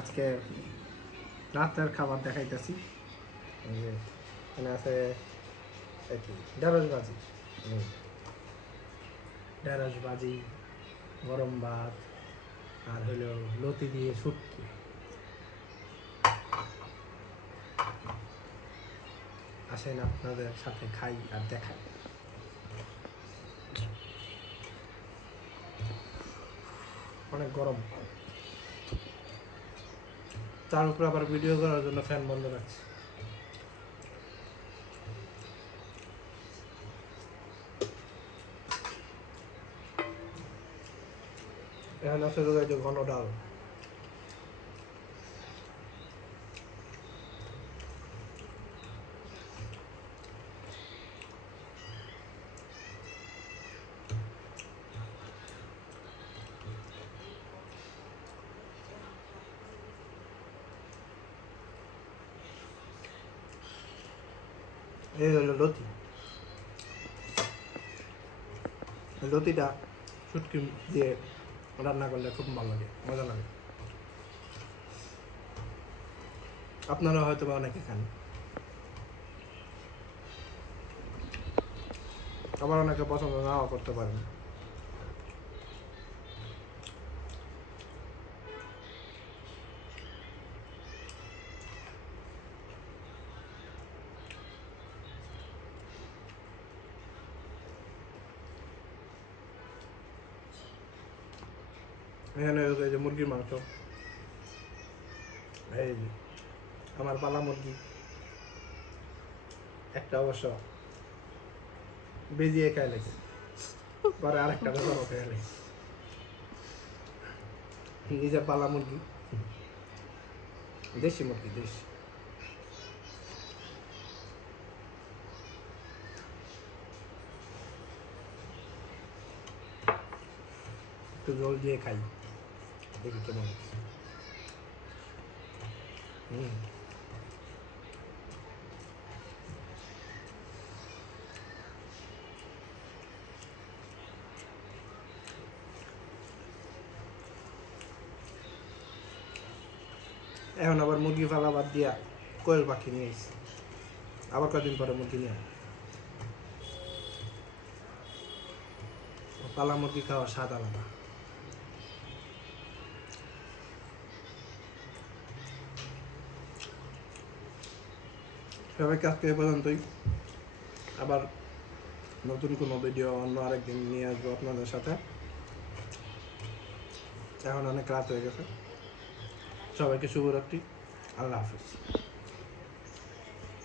আজকে রাতের খাবার দেখাইতেছি। এই যে এখানে আছে কি ঢেঁড়স ভাজি, ঢেঁড়স ভাজি, গরম ভাত, আর হলো লতি দিয়ে শুটকি। আসেন আপনাদের সাথে খাই আর দেখাই। অনেক গরম, তার উপরে আবার ভিডিও করার জন্য ফ্যান বন্ধ রাখছি। এখানে আছে যে ঘন ডাল, এই হলো লতি। লতিটা শুটকি দিয়ে রান্না করলে খুব ভালো লাগে, মজা লাগে। আপনারা হয়তো বা অনেকে খান, আবার অনেকে পছন্দ নাও করতে পারেন। এখানে এই যে মুরগির মাংস, এই যে আমার পালা মুরগি, একটা অবশ্য বেজিয়ে খাই লাগে, পরে আরেকটা বেজানো খেয়ে লাগে। এই যে পালা মুরগি, দেশি মুরগি, দেশি। একটু জল দিয়ে খাই, দেখি কেমন হচ্ছে। এখন আবার মুরগি ফালা বাদ দিয়া কোয়েল পাখি নিয়ে এসেছি, আবার কদিন পরে মুরগি নিয়ে। পালা মুরগি খাওয়ার স্বাদ আলাদা। সবাইকে আজকে এ পর্যন্তই, আবার নতুন কোনো ভিডিও অন্য আরেকদিন নিয়ে আসবো আপনাদের সাথে। এখন অনেক রাত হয়ে গেছে, সবাইকে শুভরাত্রি, আল্লাহ হাফিজ।